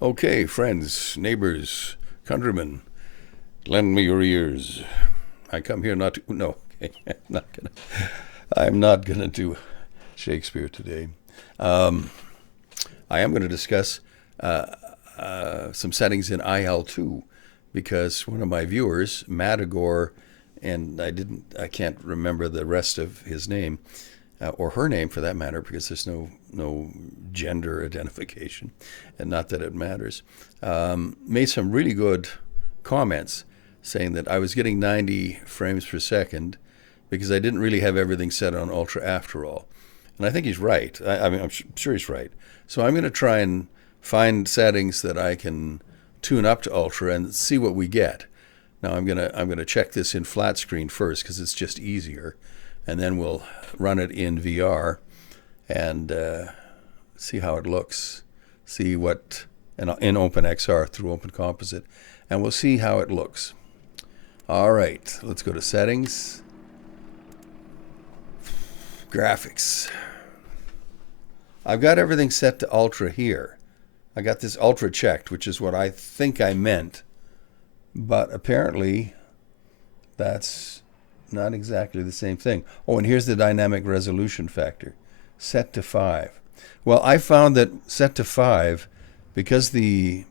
Okay, friends, neighbors, countrymen, lend me your ears. I come here not to. No, okay, I'm not gonna do Shakespeare today. Um, I am going to discuss some settings in IL2 because one of my viewers, Matagor, and I can't remember the rest of his name or her name for that matter, because there's no gender identification, and not that it matters. Made some really good comments saying that I was getting 90 frames per second because I didn't really have everything set on ultra after all. And I think he's right. I mean, I'm sure he's right. So I'm going to try and find settings that I can tune up to ultra and see what we get. Now I'm gonna check this in flat screen first because it's just easier, and then we'll run it in VR and see how it looks. See what in OpenXR through Open Composite, and we'll see how it looks. All right, let's go to settings, graphics. I've got everything set to ultra here. I got this ultra checked, which is what I think I meant, but apparently that's not exactly the same thing. Oh, and here's the dynamic resolution factor, set to 5. Well, I found that set to 5, because the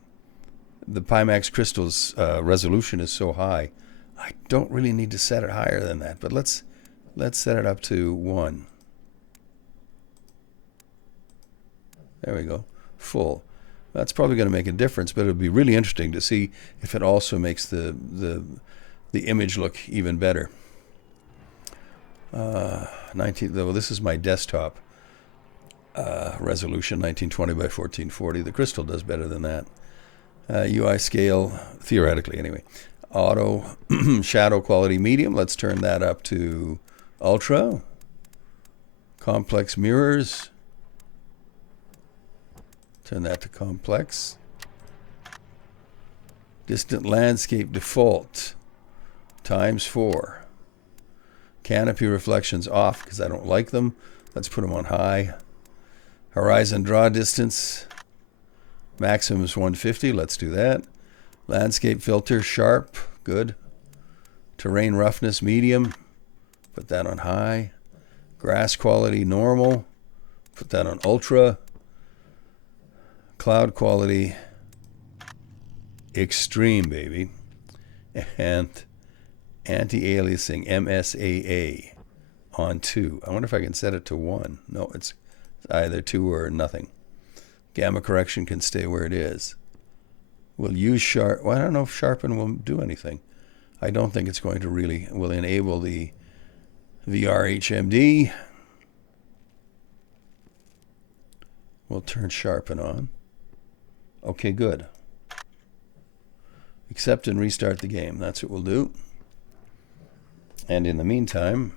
PImax Crystal's resolution is so high, I don't really need to set it higher than that. But let's set it up to 1. There we go, full. That's probably going to make a difference, but it'll be really interesting to see if it also makes the image look even better. 19. Well, this is my desktop resolution, 1920 by 1440. The Crystal does better than that. UI scale, theoretically anyway. Auto shadow quality medium. Let's turn that up to ultra. Complex mirrors. Turn that to complex. Distant landscape default times 4. Canopy reflections off because I don't like them. Let's put them on high. Horizon draw distance maximum is 150. Let's do that. Landscape filter sharp, good. Terrain roughness medium, put that on high. Grass quality normal, put that on ultra. Cloud quality extreme, baby. And anti-aliasing MSAA on 2. I wonder if I can set it to 1. No, it's either 2 or nothing. Gamma correction can stay where it is. We'll use sharp. Well, I don't know if sharpen will do anything. I don't think it's going to really. Will enable the VR HMD. We'll turn sharpen on. Okay, good. Accept and restart the game. That's what we'll do. And in the meantime,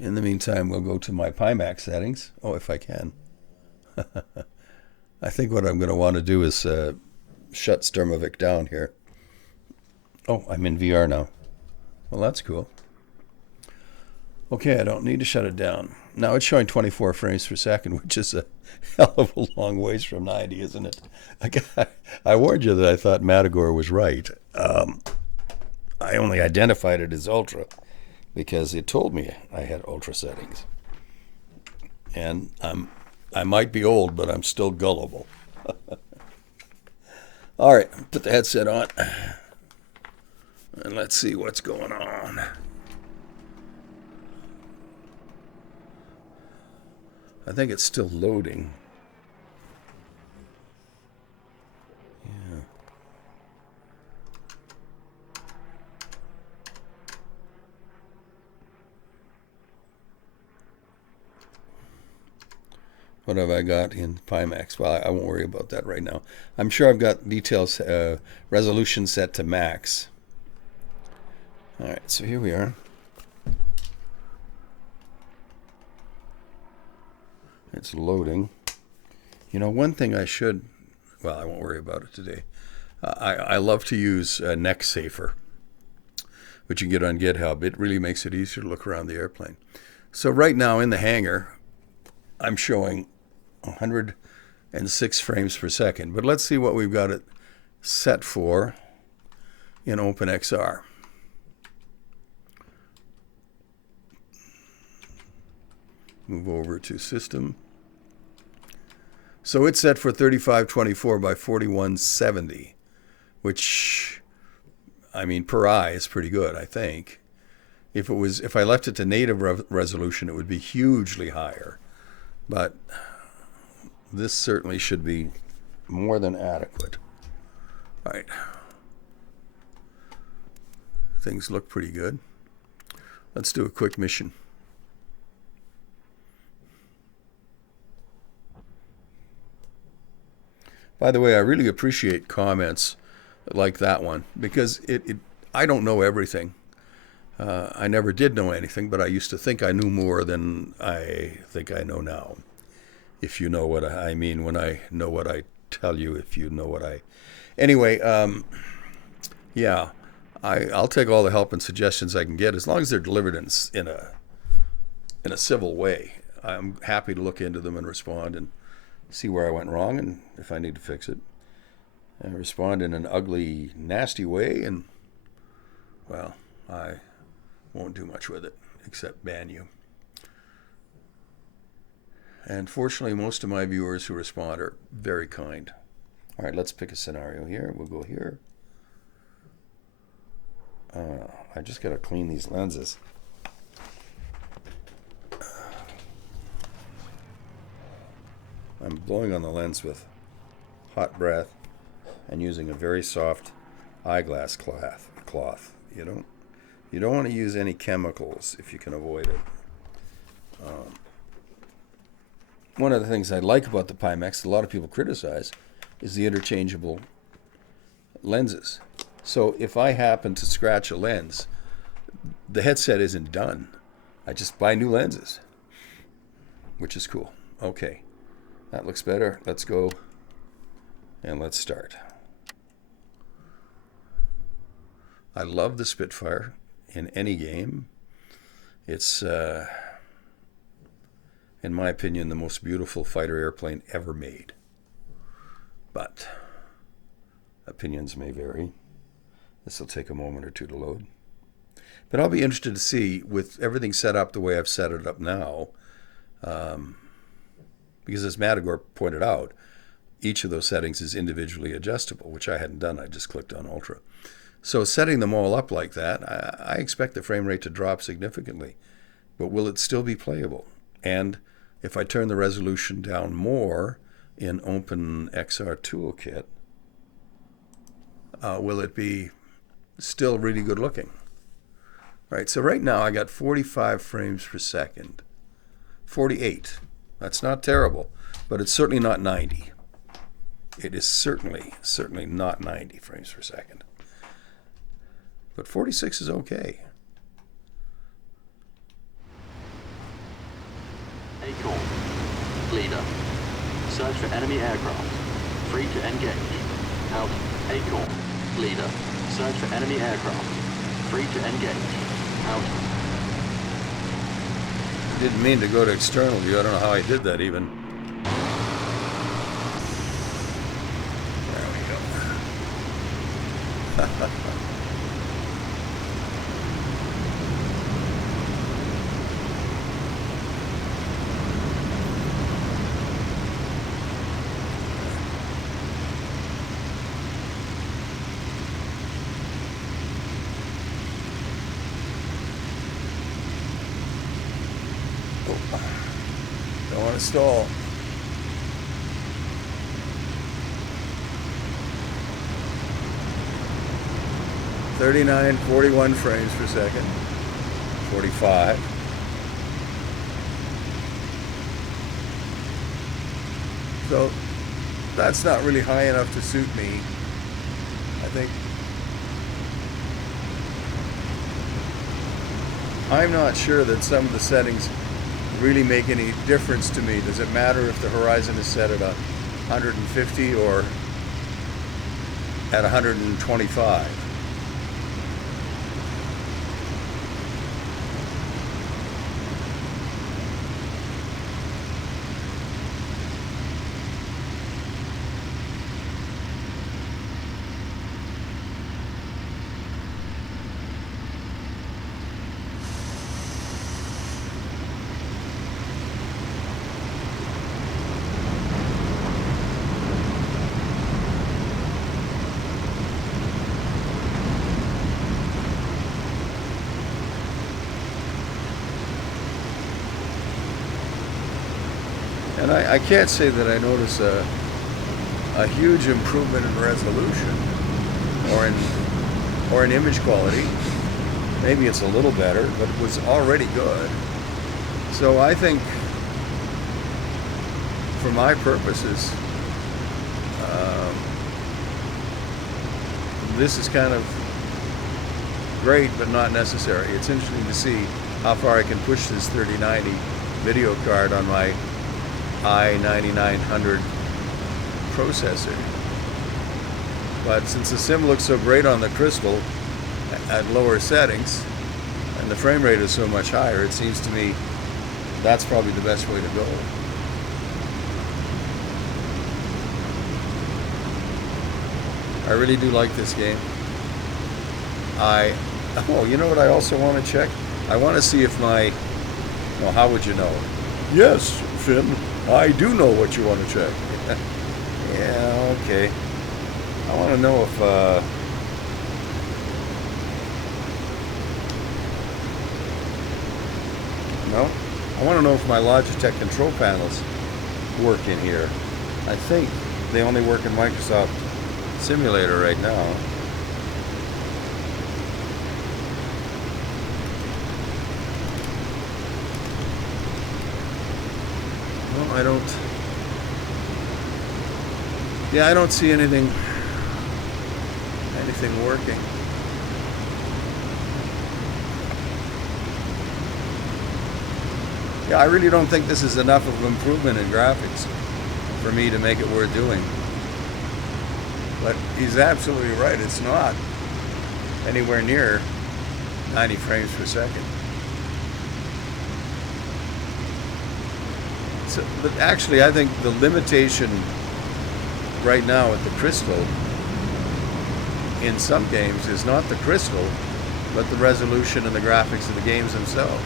we'll go to my PImax settings. Oh, if I can. I think what I'm going to want to do is shut Sturmovik down here. Oh, I'm in VR now. Well, that's cool. Okay, I don't need to shut it down. Now it's showing 24 frames per second, which is a hell of a long ways from 90, isn't it? I warned you that I thought Matagor was right. I only identified it as ultra because it told me I had ultra settings. And I might be old, but I'm still gullible. All right, put the headset on. And let's see what's going on. I think it's still loading. Yeah. What have I got in PImax? Well, I won't worry about that right now. I'm sure I've got details, resolution set to max. All right, so here we are. It's loading. You know, one thing I should, well, I won't worry about it today. I love to use NextSafer, which you can get on GitHub. It really makes it easier to look around the airplane. So right now in the hangar, I'm showing 106 frames per second. But let's see what we've got it set for in OpenXR. Move over to System. So it's set for 3524 by 4170, which, I mean, per eye is pretty good, I think. If I left it to native resolution, it would be hugely higher. But this certainly should be more than adequate. All right. Things look pretty good. Let's do a quick mission. By the way, I really appreciate comments like that one, because I don't know everything. I never did know anything, but I used to think I knew more than I think I know now. If you know what I mean when I know what I tell you, if you know what I... Anyway, yeah, I'll take all the help and suggestions I can get, as long as they're delivered in a civil way. I'm happy to look into them and respond and see where I went wrong and if I need to fix it. And respond in an ugly, nasty way, and, well, I won't do much with it except ban you. And fortunately, most of my viewers who respond are very kind. All right, let's pick a scenario here. We'll go here. I just got to clean these lenses. I'm blowing on the lens with hot breath and using a very soft eyeglass cloth. You don't want to use any chemicals if you can avoid it. One of the things I like about the PImax, a lot of people criticize, is the interchangeable lenses. So if I happen to scratch a lens, the headset isn't done. I just buy new lenses, which is cool. Okay, that looks better. Let's go and let's start. I love the Spitfire in any game. It's, in my opinion, the most beautiful fighter airplane ever made. But opinions may vary. This will take a moment or two to load. But I'll be interested to see, with everything set up the way I've set it up now, because as Matagor pointed out, each of those settings is individually adjustable, which I hadn't done. I just clicked on Ultra. So setting them all up like that, I expect the frame rate to drop significantly. But will it still be playable? And if I turn the resolution down more in OpenXR Toolkit, will it be still really good looking? Right, so right now I got 45 frames per second. 48. That's not terrible, but it's certainly not 90. It is certainly not 90 frames per second. But 46 is okay. Acorn. Leader. Search for enemy aircraft. Free to engage. Out. Acorn. Leader. Search for enemy aircraft. Free to engage. Out. Didn't mean to go to external view. I don't know how I did that even. There we go. Don't want to stall. (39, 41 frames per second). 45. So that's not really high enough to suit me. I think I'm not sure that some of the settings really make any difference to me. Does it matter if the horizon is set at 150 or at 125? I can't say that I notice a huge improvement in resolution or in image quality. Maybe it's a little better, but it was already good. So I think, for my purposes, this is kind of great, but not necessary. It's interesting to see how far I can push this 3090 video card on my i9900 processor. But since the sim looks so great on the Crystal at lower settings, and the frame rate is so much higher, it seems to me that's probably the best way to go. I really do like this game. Oh, you know what I also want to check? I want to see if my, well, how would you know? Yes, Finn, I do know what you want to check. Yeah, okay. I want to know if, no? I want to know if my Logitech control panels work in here. I think they only work in Microsoft Simulator right now. Well, I don't. Yeah, I don't see anything working. Yeah, I really don't think this is enough of an improvement in graphics for me to make it worth doing. But he's absolutely right. It's not anywhere near 90 frames per second. So, but actually, I think the limitation right now with the Crystal in some games is not the Crystal, but the resolution and the graphics of the games themselves.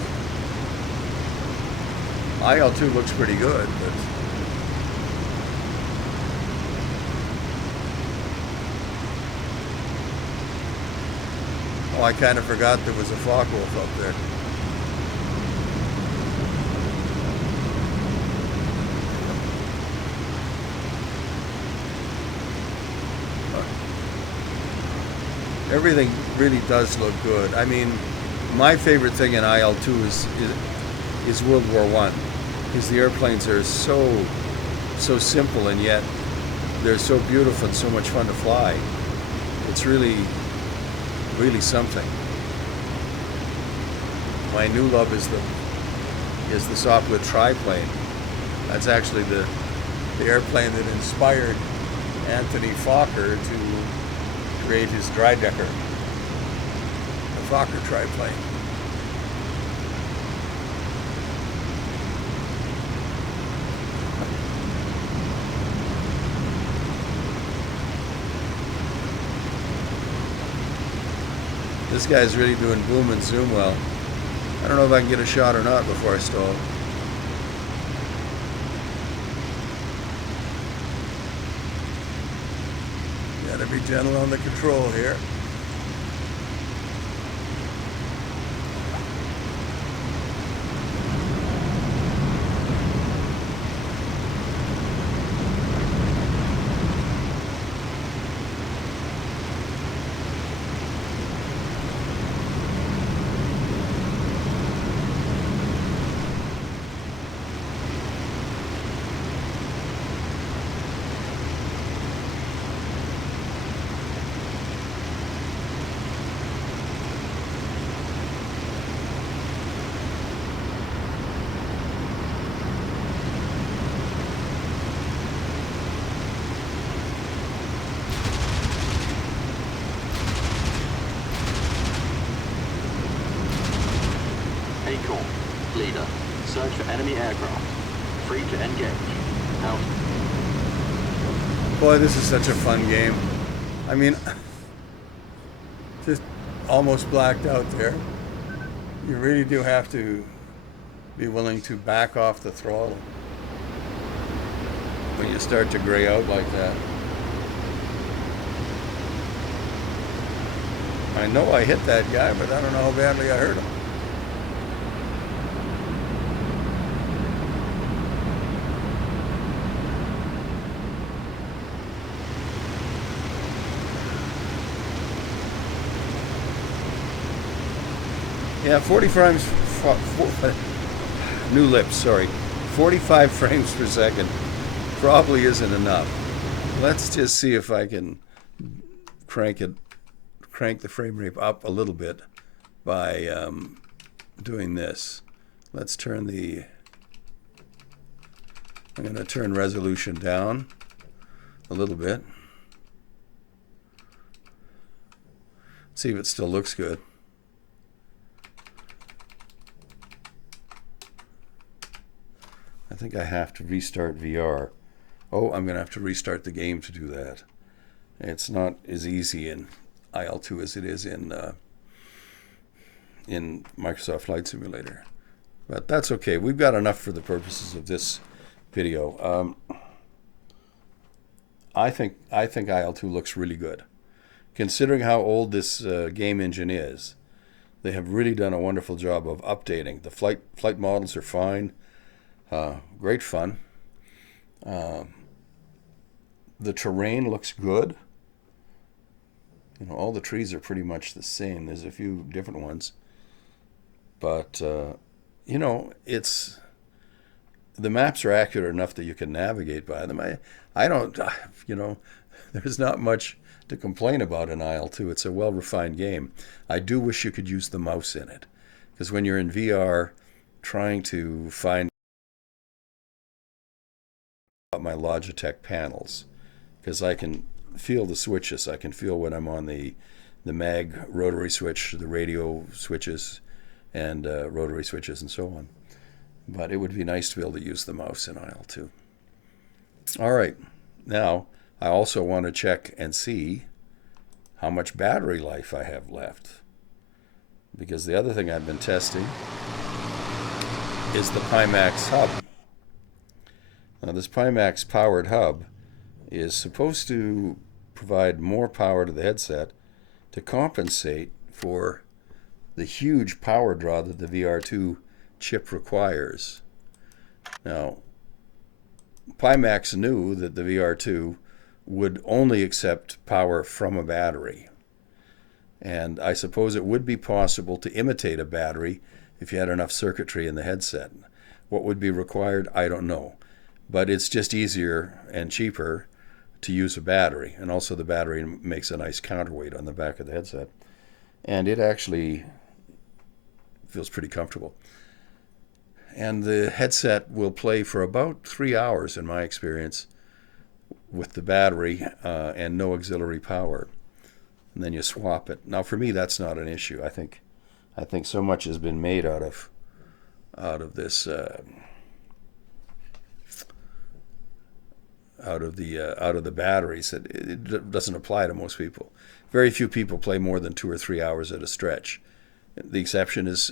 IL2 looks pretty good, but oh, I kind of forgot there was a Focke-Wulf up there. Everything really does look good. I mean, my favorite thing in IL2 is World War I, because the airplanes are so simple, and yet they're so beautiful and so much fun to fly. It's really something. My new love is the Sopwith triplane. That's actually the airplane that inspired Anthony Fokker to create his Dreidecker, the Fokker triplane. This guy's really doing boom and zoom well. I don't know if I can get a shot or not before I stall. Gotta be gentle on the control here. Leader. Search for enemy aircraft. Free to engage. Out. Boy, this is such a fun game. I mean, just almost blacked out there. You really do have to be willing to back off the throttle when you start to gray out like that. I know I hit that guy, but I don't know how badly I hurt him. Yeah, 40 frames. New lips, sorry. 45 frames per second probably isn't enough. Let's just see if I can crank the frame rate up a little bit by doing this. Let's turn I'm going to turn resolution down a little bit. See if it still looks good. I think I have to restart VR. Oh, I'm going to have to restart the game to do that. It's not as easy in IL2 as it is in Microsoft Flight Simulator. But that's okay. We've got enough for the purposes of this video. I think IL2 looks really good. Considering how old this game engine is, they have really done a wonderful job of updating. The flight models are fine. Great fun. The terrain looks good. You know, all the trees are pretty much the same. There's a few different ones. But, you know, the maps are accurate enough that you can navigate by them. I don't, you know, there's not much to complain about in IL2. It's a well-refined game. I do wish you could use the mouse in it. Because when you're in VR trying to find my Logitech panels, because I can feel the switches. I can feel when I'm on the mag rotary switch, the radio switches, and rotary switches and so on. But it would be nice to be able to use the mouse in IL2. All right. Now, I also want to check and see how much battery life I have left. Because the other thing I've been testing is the PImax hub. Now, this PImax powered hub is supposed to provide more power to the headset to compensate for the huge power draw that the VR2 chip requires. Now, PImax knew that the VR2 would only accept power from a battery. And I suppose it would be possible to imitate a battery if you had enough circuitry in the headset. What would be required, I don't know. But it's just easier and cheaper to use a battery. And also the battery makes a nice counterweight on the back of the headset. And it actually feels pretty comfortable. And the headset will play for about 3 hours, in my experience, with the battery and no auxiliary power. And then you swap it. Now, for me, that's not an issue. I think so much has been made out of this out of the batteries that it doesn't apply to most people. Very few people play more than 2 or 3 hours at a stretch. The exception is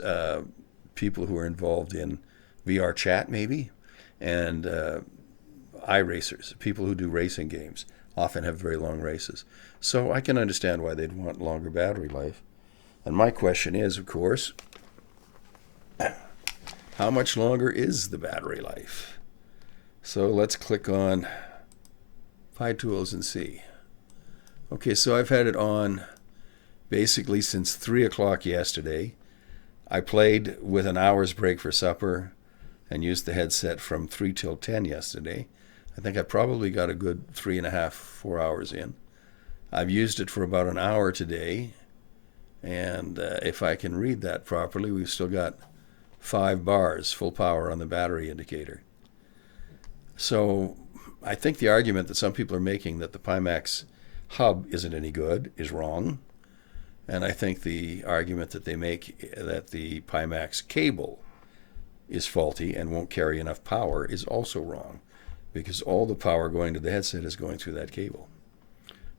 people who are involved in VR chat, maybe, and iRacers, people who do racing games, often have very long races. So I can understand why they'd want longer battery life. And my question is, of course, how much longer is the battery life? So let's click on Pi Tools and see. Okay, so I've had it on basically since 3 o'clock yesterday. I played with an hour's break for supper and used the headset from 3 till 10 yesterday. I think I probably got a good 3.5, 4 hours in. I've used it for about an hour today, and if I can read that properly, we've still got 5 bars, full power on the battery indicator. So I think the argument that some people are making that the PImax hub isn't any good is wrong. And I think the argument that they make that the PImax cable is faulty and won't carry enough power is also wrong, because all the power going to the headset is going through that cable.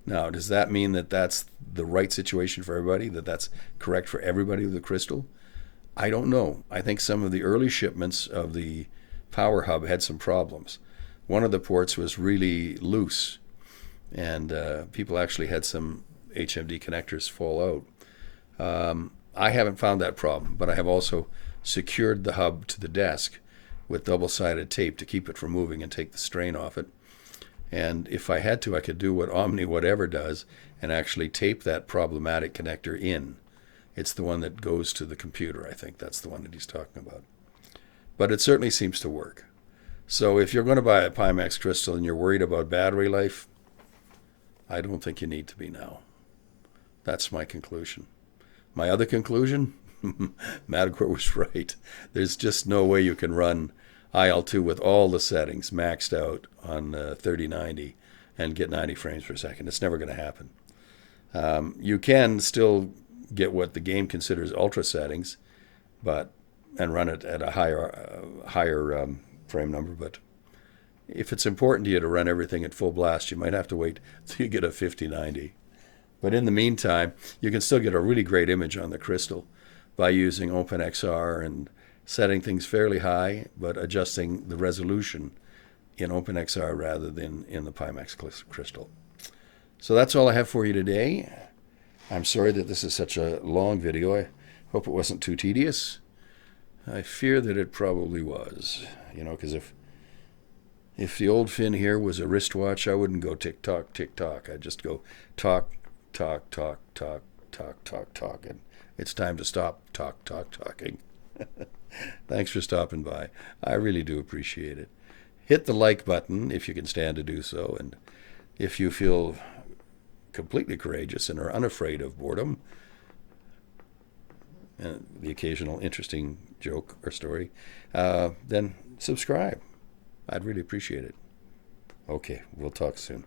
Now, does that mean that that's the right situation for everybody, that that's correct for everybody with the Crystal? I don't know. I think some of the early shipments of the power hub had some problems. One of the ports was really loose, and people actually had some HMD connectors fall out. I haven't found that problem, but I have also secured the hub to the desk with double-sided tape to keep it from moving and take the strain off it. And if I had to, I could do what Omni Whatever does and actually tape that problematic connector in It's the one that goes to the computer. I think that's the one that he's talking about. But it certainly seems to work. So if you're going to buy a PImax Crystal and you're worried about battery life, I don't think you need to be now. That's my conclusion. My other conclusion, Matagor was right. There's just no way you can run IL2 with all the settings maxed out on 3090 and get 90 frames per second. It's never going to happen. You can still get what the game considers ultra settings, and run it at a higher frame number. But if it's important to you to run everything at full blast, you might have to wait till you get a 5090. But in the meantime, you can still get a really great image on the Crystal by using OpenXR and setting things fairly high, but adjusting the resolution in OpenXR rather than in the PImax Crystal. So that's all I have for you today. I'm sorry that this is such a long video. I hope it wasn't too tedious. I fear that it probably was, because if the old Finn here was a wristwatch, I wouldn't go tick-tock, tick-tock. I'd just go talk, talk, talk, talk, talk, talk, talk, and it's time to stop talk, talk, talking. Thanks for stopping by. I really do appreciate it. Hit the like button if you can stand to do so, and if you feel completely courageous and are unafraid of boredom and the occasional interesting joke or story, then subscribe. I'd really appreciate it. Okay, we'll talk soon.